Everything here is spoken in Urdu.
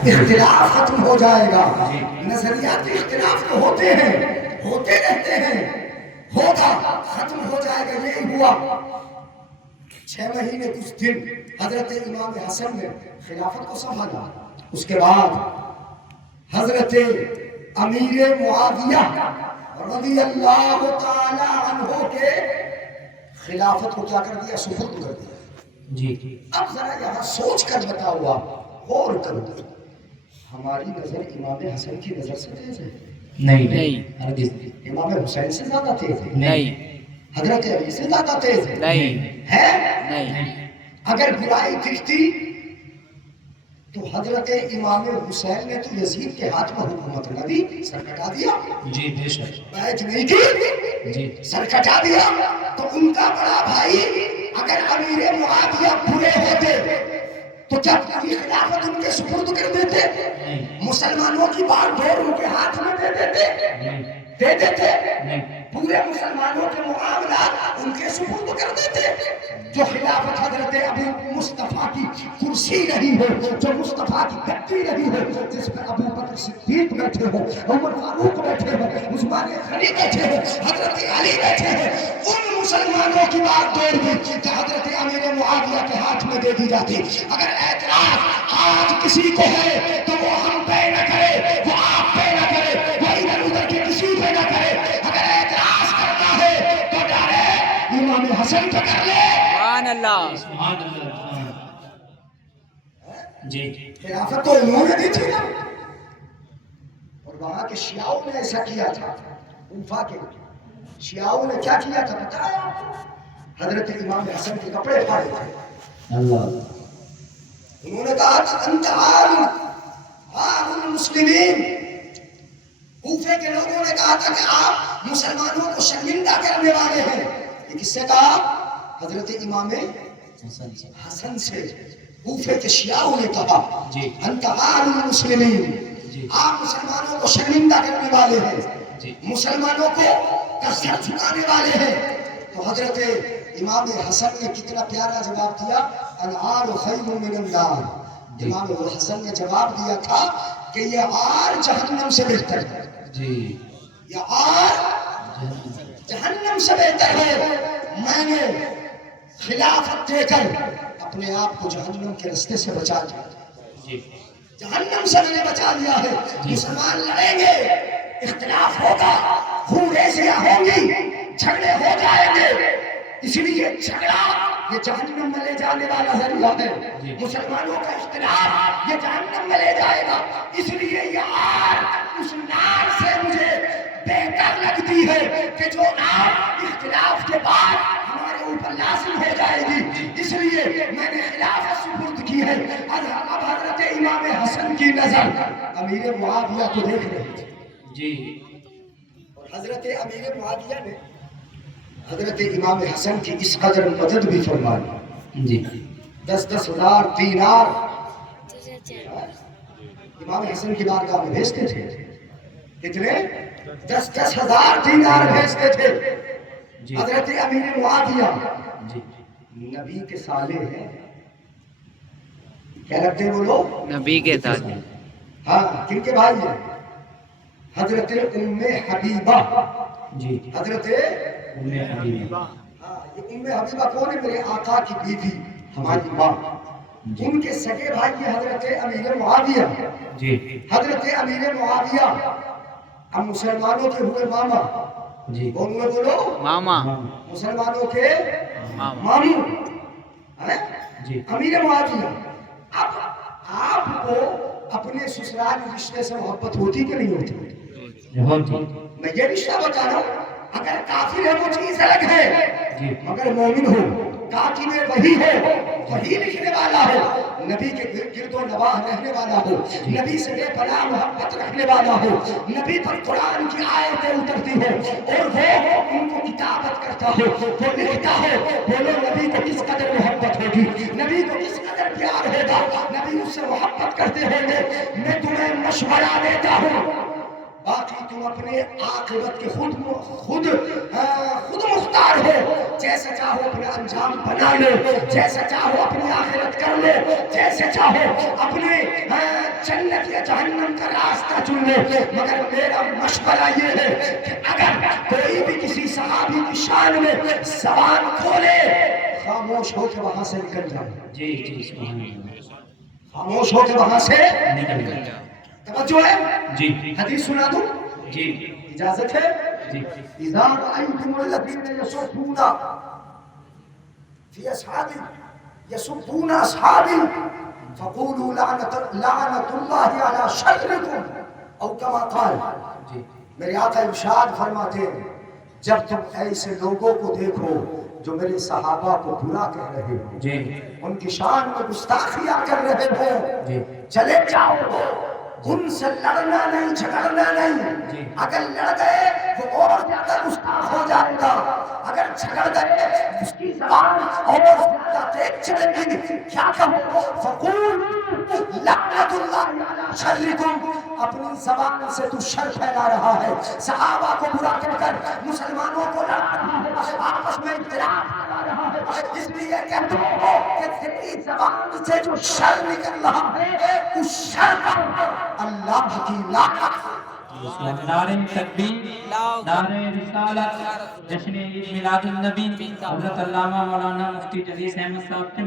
اختلاف ختم ہو جائے گا. نظریاتی اختلاف تو ہوتے ہیں، ہوتے رہتے ہیں، ہوگا، ختم ہو جائے گا. یہی ہوا 6 مہینے کچھ دن حضرت امام حسن نے خلافت کو سنبھالا. اس کے بعد حضرت امیر معاویہ رضی اللہ تعالی عنہ کے خلافت کو کیا کر دیا؟ سپرد کر دیا. جی اب ذرا یہاں سوچ کر بتاؤ، آپ غور کرو، ہماری نظر امام حسن کی نظر سے تیز ہے؟ نہیں. امام حسین سے زیادہ تیز ہے؟ نہیں. حضرت علی سے زیادہ تیز ہے؟ ہے. نہیں. اگر برائی دکھتی تو حضرت امام حسین نے تو یزید کے ہاتھ میں حکومت نہ دی، سر کٹا دیا. جی بے شک. بیعت نہیں کی، جی سر کٹا دیا. تو ان کا بڑا بھائی اگر امیر معاویہ برے ہوتے تو کیا پوری خلافت ان کے سپرد کر دیتے؟ مسلمانوں کی بار ڈور ان کے ہاتھ میں دے دیتے؟ پورے مسلمانوں کے معاملات ان کے سپرد کر دیتے؟ جو خلافت حضرت ابو مصطفیٰ کی کرسی رہی ہو، جو مصطفیٰ کی گدی رہی ہو، جس پر ابو بکر صدیق بیٹھے ہو، عمر فاروق بیٹھے ہو، عثمان غنی بیٹھے ہو، حضرت علی بیٹھے ہو، ان مسلمانوں کی بات دور بھی کہ حضرت امیر معاویہ کے ہاتھ میں دے دی جاتی. اگر اعتراض آج کسی کو ہے تو وہ ہم پہ نہ کرے، وہ آپ پہ نہ کرے، وہ ادھر ادھر کے کسی پہ نہ کرے. اگر اعتراض کرتا ہے تو ڈرے امام حسن پہ کر لے. سبحان اللہ. جی خلافت تو انہوں نے دی تھی نا. اور وہاں کے شیعوں نے ایسا کیا تھا. کوفہ کے شیعوں نے کیا کیا تھا بتایا؟ حضرت امام حسن کے کپڑے پھاڑے تھے. اللہ. انہوں نے کہا تھا انت عالم المسلمین. کوفے کے لوگوں نے کہا تھا کہ آپ مسلمانوں کو شرمندہ کرنے والے ہیں. یہ کس سے کہا؟ حضرت امام حسن سے. کوفے کے شیعوں نے کہا انت عالم المسلمین، آپ مسلمانوں کو شرمندہ کرنے والے ہیں، مسلمانوں کو کا سر جھکانے والے ہیں. تو حضرت امام حسن نے کتنا پیارا جواب دیا، العار خیر من النار. امام حسن نے جواب دیا تھا کہ یہ آر جہنم سے بہتر ہے. جی یہ آر جہنم سے بہتر ہے. میں نے خلافت دے کر اپنے آپ کو جہنم کے رستے سے بچا لیا. جہنم سے میں نے بچا لیا ہے. مسلمان لڑیں گے، اختلاف ہوگا، خون ریزیاں ہوں گی، جھگڑے ہو جائیں گے. اس لیے جھگڑا یہ جہنم میں لے جانے والا ذریعہ ہے. مسلمانوں کا اختلاف یہ جہنم میں لے جائے گا. اس لیے یہ آگ اس نار سے مجھے بہتر لگتی ہے کہ جو آگ اختلاف کے بعد ہمارے اوپر لازم ہو جائے گی. اس لیے میں نے خلافت سپرد کی ہے. اب حضرت امام حسن کی نظر امیر معاویہ کو دیکھ رہی تھی. جی اور حضرت امیر معاویہ نے حضرت امام حسن کی اس قدر مدد بھی فرمائی. جی 10,000 دینار امام حسن کی بارگاہ میں بھیجتے تھے. کتنے؟ 10,000 دینار بھیجتے تھے. حضرت امیر معاویہ نبی کے سالے ہیں. کیا لگتے ہیں وہ لوگ؟ نبی کے سالے. ہاں کن کے بھائی ہیں؟ حضرت ام حبیبہ. جی حضرت ام حبیبہ. ہاں یہ ام حبیبہ کون ہے؟ میرے آقا کی بیوی، ہماری ماں. ان کے سگے بھائی یہ حضرت امیر معاویہ. جی حضرت امیر معاویہ اب مسلمانوں کے ہوئے ماما. جی کون ہوئے بولو؟ ماما. مسلمانوں کے ماموں. جی امیر معاویہ. اب آپ کو اپنے سسرال رشتے سے محبت ہوتی کہ نہیں ہوتی؟ میں یہ رشتہ بتا رہا ہوں. اگر کافر ہے وہ چیز الگ ہے، مگر مومن ہو، کاتب وحی ہو، وحی لکھنے والا ہو، نبی کے گرد و نواح رہنے والا ہو، نبی سے بے پناہ محبت رکھنے والا ہو، نبی پر قرآن کی آیتیں اترتی ہو اور وہ ان کو کتابت کرتا ہو، وہ لکھتا ہو. بولو نبی کو کس قدر محبت ہوگی، نبی کو کس قدر پیار ہوگا، نبی اس سے محبت کرتے ہوں گے. میں تمہیں مشورہ دیتا ہوں، باقی تم اپنے عاقبت کے خود مختار ہو، جیسے چاہو اپنے انجام بنا لو، جیسے چاہو اپنی آخرت کر لو، جیسے چاہو اپنے جنت یا جہنم کا راستہ چن لو، مگر میرا مشورہ یہ ہے کہ اگر کوئی بھی کسی صحابی کی شان میں زبان کھولے، خاموش ہو کے وہاں سے نکل جاؤ۔ جی جی سبحان اللہ، خاموش ہو کے وہاں سے نکل جائے۔ توجہ ہے؟ جی حدیث سنا دوں؟ جی اجازت ہے؟ جی اذا رأيتم الذين يصدون في اصحابي يسبون اصحابي فقولوا لعنة الله على شركم او كما قال۔ جی میرے آقا ارشاد فرماتے ہیں جب تم ایسے لوگوں کو دیکھو جو میرے صحابہ کو برا کہہ رہے ہو، جی ان کی شان میں گستاخیاں کر رہے ہو، جی چلے جاؤ، ان سے لڑنا نہیں، جھگڑنا نہیں۔ اگر لڑ گئے وہ اور زیادہ گستاخ ہو جائے گا، اگر جھگڑ گئے اس کی زبان اور زیادہ تیز چلے گی۔ کیا کہو؟ فقول لعنت اللہ علی شرکم، اپنی زبان سے تو شر پھیلا رہا ہے، صحابہ کو برا کہہ کر مسلمانوں کو لڑا رہا ہے، آپس میں اختلاف کرا رہا ہے، اس لیے کہتے ہو کہ تیری زبان سے جو شر نکل رہا ہے اس شر پر اللہ کی لعنت۔ نعرہ تکبیر، نعرہ رسالت، جشن عید میلاد النبی، حضرت علامہ مولانا مفتی جلیس احمد صاحب